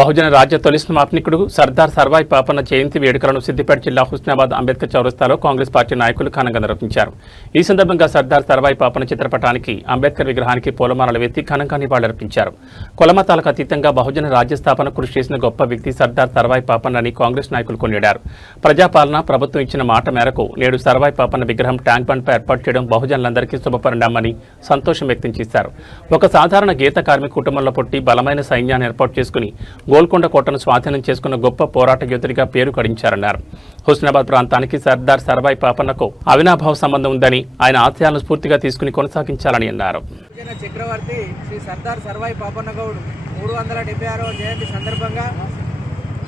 బహుజన రాజ్య తొలి స్మారకుడు సర్దార్ సర్వాయి పాపన్న జయంతి వేడుకలను సిద్దిపేట జిల్లా హుస్నాబాద్ అంబేద్కర్ చౌరస్తాలో కాంగ్రెస్ పార్టీ నాయకులు ఘనంగా నిర్వహించారు. ఈ సందర్భంగా సర్దార్ సర్వాయి పాపన్న చిత్రపటానికి, అంబేద్కర్ విగ్రహానికి పూలమాలలు వేసి ఘనంగా నివాళులర్పించారు. కులమతాలకు అతీతంగా బహుజన రాజ్య స్థాపన కృషి చేసిన గొప్ప వ్యక్తి సర్దార్ సర్వాయి పాపన్న అని కాంగ్రెస్ నాయకులు కొనియాడారు. ప్రజాపాలన ప్రభుత్వం ఇచ్చిన మాట మేరకు నేడు సర్వాయి పాపన్న విగ్రహం ట్యాంక్ బండ్పై ఏర్పాటు చేయడం బహుజనులందరికీ శుభపరిణామని సంతోషం వ్యక్తం చేశారు. ఒక సాధారణ గీత కార్మిక కుటుంబంలో పుట్టి బలమైన సైన్యాన్ని ఏర్పాటు చేసుకుని గోల్కొండ కోటను స్వాధీనం చేసుకున్న గొప్ప పోరాట యోధుడిగా పేరు గడించారన్నారు. హుస్నాబాద్ ప్రాంతానికి సర్దార్ సర్వాయి పాపన్నకు అవినాభావ సంబంధం ఉందని, ఆయన ఆశయాలను స్ఫూర్తిగా తీసుకుని కొనసాగించాలని అన్నారు. చక్రవర్తి శ్రీ సర్దార్ సర్వాయి పాపన్న గౌడ్ 376వ జయంతి సందర్భంగా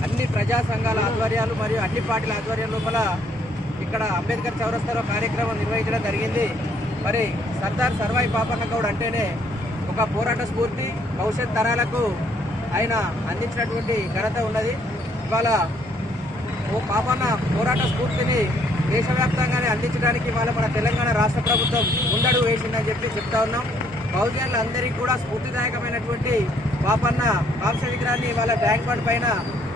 అన్ని ప్రజా సంఘాల ఆధ్వర్యాలు మరియు అన్ని పార్టీల ఆధ్వర్యం లోపల ఇక్కడ అంబేద్కర్ చౌరస్తాలో కార్యక్రమం నిర్వహించడం జరిగింది. మరి సర్దార్ సర్వాయి పాపన్న గౌడ్ అంటేనే ఒక పోరాట స్ఫూర్తి, భవిష్యత్ తరాలకు ఆయన అందించినటువంటి ఘనత ఉన్నది. ఇవాళ ఓ పాపన్న పోరాట స్ఫూర్తిని దేశవ్యాప్తంగానే అందించడానికి ఇవాళ మన తెలంగాణ రాష్ట్ర ప్రభుత్వం ముందడుగు వేసిందని చెప్తా ఉన్నాం. బహుజనులందరికీ కూడా స్ఫూర్తిదాయకమైనటువంటి పాపన్న కాంస్య విగ్రహాన్ని ఇవాళ ట్యాంక్ బండ్ పైన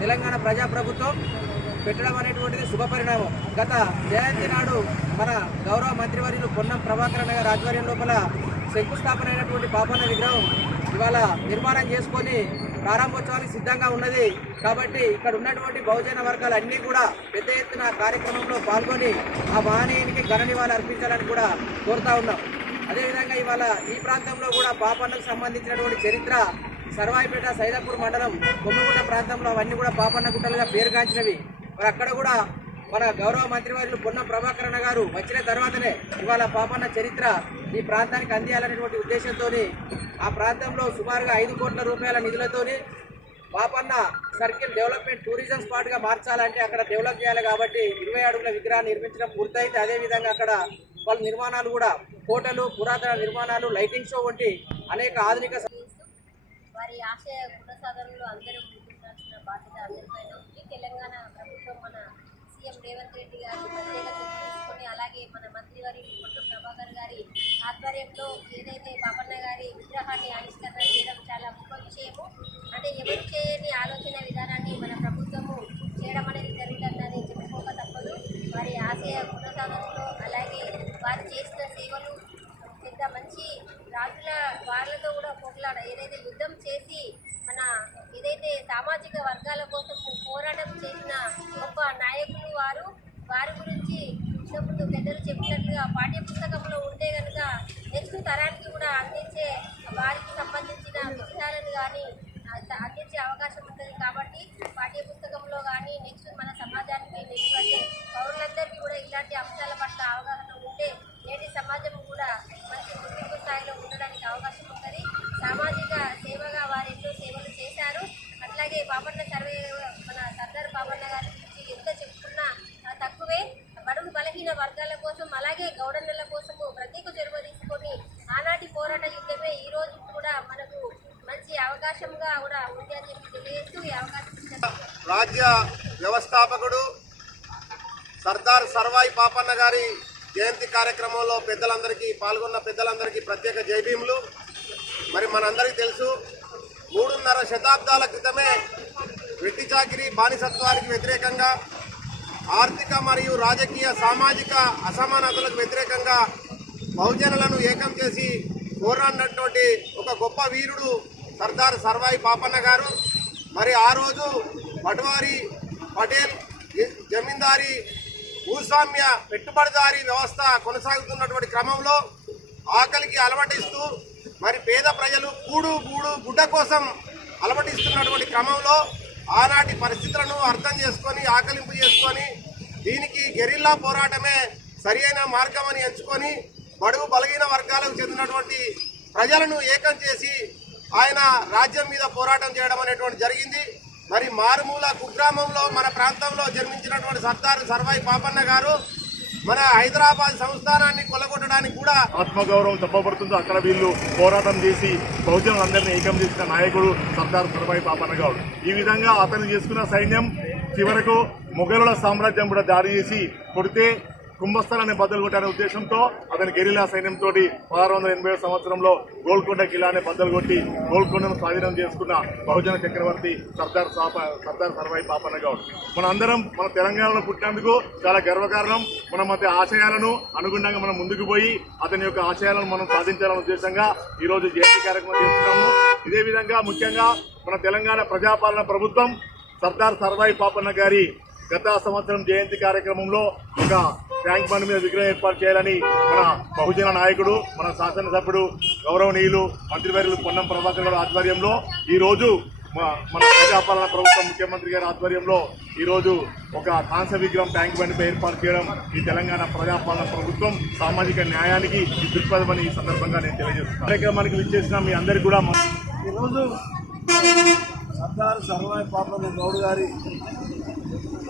తెలంగాణ ప్రజాప్రభుత్వం పెట్టడం అనేటువంటిది శుభపరిణామం. గత జయంతి నాడు మన గౌరవ మంత్రివర్యులు పొన్నం ప్రభాకర్ గారి ఆధ్వర్యం లోపల శంకుస్థాపన అయినటువంటి పాపన్న విగ్రహం ఇవాళ నిర్మాణం చేసుకొని ప్రారంభోత్సవానికి సిద్ధంగా ఉన్నది. కాబట్టి ఇక్కడ ఉన్నటువంటి బహుజన వర్గాలు అన్నీ కూడా పెద్ద ఎత్తున కార్యక్రమంలో పాల్గొని ఆ మహనీయునికి ఘన నివాళులు అర్పించాలని కూడా కోరుతా ఉన్నాం. అదేవిధంగా ఇవాళ ఈ ప్రాంతంలో కూడా పాపన్నకు సంబంధించినటువంటి చరిత్ర సర్వాయిపేట, సైదాపూర్ మండలం, కొమ్మగుట్ట ప్రాంతంలో అవన్నీ కూడా పాపన్న గుట్టలుగా పేరుగాంచినవి. మరి అక్కడ కూడా మన గౌరవ మంత్రివర్యులు పొన్నం ప్రభాకర్ గారు వచ్చిన తర్వాతనే ఇవాళ పాపన్న చరిత్ర ఈ ప్రాంతానికి అందియాలనేటువంటి ఉద్దేశంతో ఆ ప్రాంతంలో సుమారుగా 5 కోట్ల రూపాయల నిధులతోని పాపన్న సర్కిల్ డెవలప్మెంట్ టూరిజం స్పాట్గా మార్చాలంటే అక్కడ డెవలప్ చేయాలి. కాబట్టి 20 అడుగుల విగ్రహాన్ని నిర్మించడం పూర్తయింది. అదేవిధంగా అక్కడ వాళ్ళ నిర్మాణాలు కూడా హోటలు, పురాతన నిర్మాణాలు, లైటింగ్ షో వంటి అనేక ఆధునిక వారి ఆశయ పునఃసాధనలో అందరూ ముందుండాల్సిన బాధ్యత అందరిపైన ఉంది. తెలంగాణ ప్రభుత్వం మన సీఎం రేవంత్ రెడ్డి గారు ప్రత్యేక చర్య తీసుకొని, అలాగే మన మంత్రివారి పొన్నం ప్రభాకర్ గారి ఆధ్వర్యంలో ఏదైతే పాపన్న గారి విగ్రహాన్ని ఆవిష్కరణ చేయడం చాలా గొప్ప విషయము. అంటే ఎవరు చేయని ఆలోచన విధానాన్ని మన ప్రభుత్వము చేయడం అనేది జరుగుతుందని చెప్పుకోక తప్పదు. వారి ఆశయ పునఃసాధనలో అలాగే వారు చేసిన సేవలు పెద్ద మంచి రాజుల వాళ్ళతో కూడా పోట్లాడ ఏదైతే యుద్ధం చేసి మన ఏదైతే సామాజిక వర్గాల కోసం పోరాటం చేసిన గొప్ప నాయకులు వారి గురించి ఇంతకుముందు పెద్దలు చెప్పినట్టుగా పాఠ్య పుస్తకంలో ఉంటే కనుక నెక్స్ట్ తరానికి కూడా అందించే వారికి సంబంధించిన విషయాలను కానీ అందించే అవకాశం ఉంటుంది. కాబట్టి పాఠ్య పుస్తకంలో కానీ నెక్స్ట్ మన సమాజానికి నెక్స్ట్ అంటే పౌరులందరికీ కూడా ఇలాంటి అంశాల పట్ల అవగాహన ఉంటే నేటి సమాజం కూడా మంచి గుర్తింపు స్థాయిలో ఉండడానికి అవకాశం ఉంటుంది. సామాజిక సేవగా వారు ఎన్నో సేవలు చేశారు. అట్లాగే పాపన్న మన సర్దార్ పాపన్న గారి గురించి ఎంత చెప్పుకున్నా తక్కువే. బడుగు బలహీన వర్గాల కోసం అలాగే గౌడన్నల కోసము ప్రత్యేక చొరవ తీసుకొని ఆనాటి పోరాట యుద్ధమే ఈ రోజు కూడా మనకు మంచి అవకాశంగా కూడా ఉంది అని చెప్పి తెలియజేస్తూ ఈ అవకాశం రాజ్య వ్యవస్థాపకుడు సర్దార్ సర్వాయి పాపన్న గారి జయంతి కార్యక్రమంలో పెద్దలందరికీ పాల్గొన్న పెద్దలందరికీ ప్రత్యేక జైభీములు. మరి మనందరికీ తెలుసు, 3.5 శతాబ్దాల క్రితమే వెట్టి చాకిరీ బానిసత్వానికి వ్యతిరేకంగా, ఆర్థిక మరియు రాజకీయ సామాజిక అసమానతలకు వ్యతిరేకంగా బహుజనులను ఏకం చేసి పోరాడినటువంటి ఒక గొప్ప వీరుడు సర్దార్ సర్వాయి పాపన్న గారు. మరి ఆ రోజు పట్వారీ, పటేల్, జమీందారీ, భూస్వామ్య పెట్టుబడిదారీ వ్యవస్థ కొనసాగుతున్నటువంటి క్రమంలో ఆకలికి అలవటిస్తూ మరి పేద ప్రజలు కూడు గూడు గుడ్డ కోసం అలవటిస్తున్నటువంటి క్రమంలో ఆనాటి పరిస్థితులను అర్థం చేసుకొని, ఆకలింపు చేసుకొని దీనికి గెరిల్లా పోరాటమే సరి అయిన మార్గం అని ఎంచుకొని బడుగు బలహీన వర్గాలకు చెందినటువంటి ప్రజలను ఏకం చేసి ఆయన రాజ్యం మీద పోరాటం చేయడం అనేటువంటి జరిగింది. మరి మారుమూల కుగ్రామంలో మన ప్రాంతంలో జన్మించినటువంటి సర్దార్ సర్వాయి పాపన్న గారు మన హైదరాబాద్ సంస్థానాన్ని కొల్లగొట్టడానికి కూడా ఆత్మగౌరవం చెప్పబడుతుందో అక్కడ వీళ్ళు పోరాటం చేసి బహుజనులందరినీ ఏకం చేసిన నాయకుడు సర్దార్ సర్వాయి పాపన్న గౌడ్. ఈ విధంగా అతను చేసుకున్న సైన్యం చివరకు మొఘలుల సామ్రాజ్యం కూడా దాడి చేసి కొడితే కుంభస్థలాన్ని బద్దలు కొట్టాలనే ఉద్దేశంతో అతని గెరిలా సైన్యంతో 1687 సంవత్సరంలో గోల్కొండ కిలాన్ని బద్దలు కొట్టి గోల్కొండను స్వాధీనం చేసుకున్న బహుజన చక్రవర్తి సర్దార్ సర్వాయి పాపన్న గౌడ్. మనందరం మన తెలంగాణలో పుట్టినందుకు చాలా గర్వకారణం. మన మధ్య ఆశయాలను అనుగుణంగా మనం ముందుకు పోయి అతని యొక్క ఆశయాలను మనం సాధించాలనే ఉద్దేశంగా ఈ రోజు జయంతి కార్యక్రమం చేస్తున్నాము. ఇదే విధంగా ముఖ్యంగా మన తెలంగాణ ప్రజాపాలన ప్రభుత్వం సర్దార్ సర్వాయి పాపన్న గారి గత సంవత్సరం జయంతి కార్యక్రమంలో ఒక ట్యాంక్ బండ్ మీద విగ్రహం ఏర్పాటు చేయాలని మన బహుజన నాయకుడు, మన శాసనసభ్యుడు, గౌరవనీయులు మంత్రివర్యులు పొన్నం ప్రభాకర్ గారి ఆధ్వర్యంలో ఈ రోజు మన ప్రజాపాలన ప్రభుత్వం ముఖ్యమంత్రి గారి ఆధ్వర్యంలో ఈ రోజు ఒక కాంస్య విగ్రహం ట్యాంక్ బండ్ పై ఏర్పాటు చేయడం ఈ తెలంగాణ ప్రజాపాలన ప్రభుత్వం సామాజిక న్యాయానికి ఈ దృక్పథమని ఈ సందర్భంగా నేను తెలియజేస్తున్నాను. కార్యక్రమానికి విచ్చేసిన మీ అందరికీ కూడా ఈరోజు సర్దార్ సర్వాయి పాపన్న గౌడ్ గారి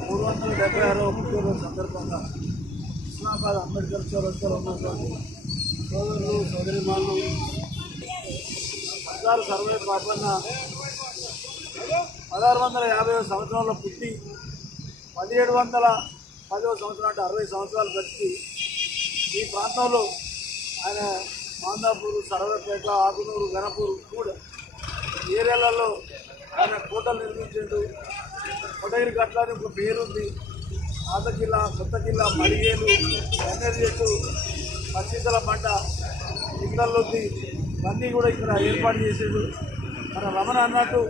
376వ పుట్టినరోజు సందర్భంగా ఇస్లామాబాద్ అంబేద్కర్ చౌరస్తాలో ఉన్నటువంటి సోదరులు సోదరిమాలు సర్దార్ సర్వాయి పాపన్న 1650వ సంవత్సరంలో పుట్టి 1710వ సంవత్సరం అంటే 60 సంవత్సరాలు గడిచి ఈ ప్రాంతంలో ఆయన మాందాపూర్, సరవపేట, ఆకునూరు, గణపూర్ కూడా ఏరియాలలో ఆయన కోటలు నిర్మించాడు. కొటగిరి గట్ల అని ఒక పేరుంది. పాత కిల్లా, కొత్త కిల్లా, మడిగేలు, ఎన్నెరు చెట్టు, పచ్చితల పంట, ఇక్కడలోకి ఇవన్నీ కూడా ఇక్కడ ఏర్పాటు చేసాడు. మన రమణ అన్నట్టు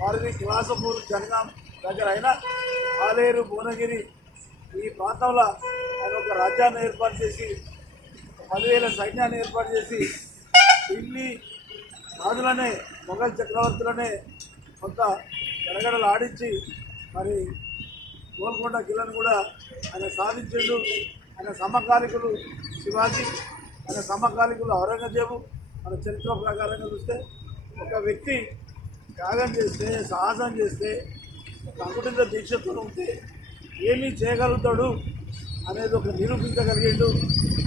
వారిని క్లాసపూర్, జనగాం దగ్గర అయినా ఆలేరు, భువనగిరి ఈ ప్రాంతంలో ఆయన ఒక రాజ్యాన్ని ఏర్పాటు చేసి 10,000 సైన్యాన్ని ఏర్పాటు చేసి ఢిల్లీ రాజులనే, మొఘల్ చక్రవర్తులనే కొంత గడగడలు ఆడించి మరి గోల్కొండ కిలను కూడా ఆయన సాధించాడు. ఆయన సమకాలికులు శివాజీ, ఆయన సమకాలికులు ఔరంగజేబు. మన చరిత్ర ప్రకారంగా చూస్తే ఒక వ్యక్తి త్యాగం చేస్తే, సాహసం చేస్తే, సంఘటిత దీక్షతో ఉంటే ఏమీ చేయగలుగుతాడు అనేది ఒక నిరూపించగలిగాడు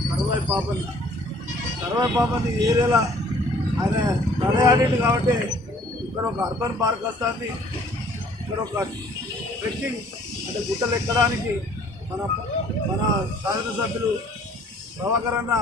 సర్వాయి పాపన్న. సర్వాయి పాపన్న ఈ ఏరియాలో ఆయన నడయాడిండు కాబట్టి ఇక్కడ ఒక అర్బన్ పార్క్ వస్తుంది. ఇక్కడ ఒక ట్రెక్కింగ్ అంటే గుట్టలు ఎక్కడానికి మన శాసనసభ్యులు ప్రభాకర్ అన్న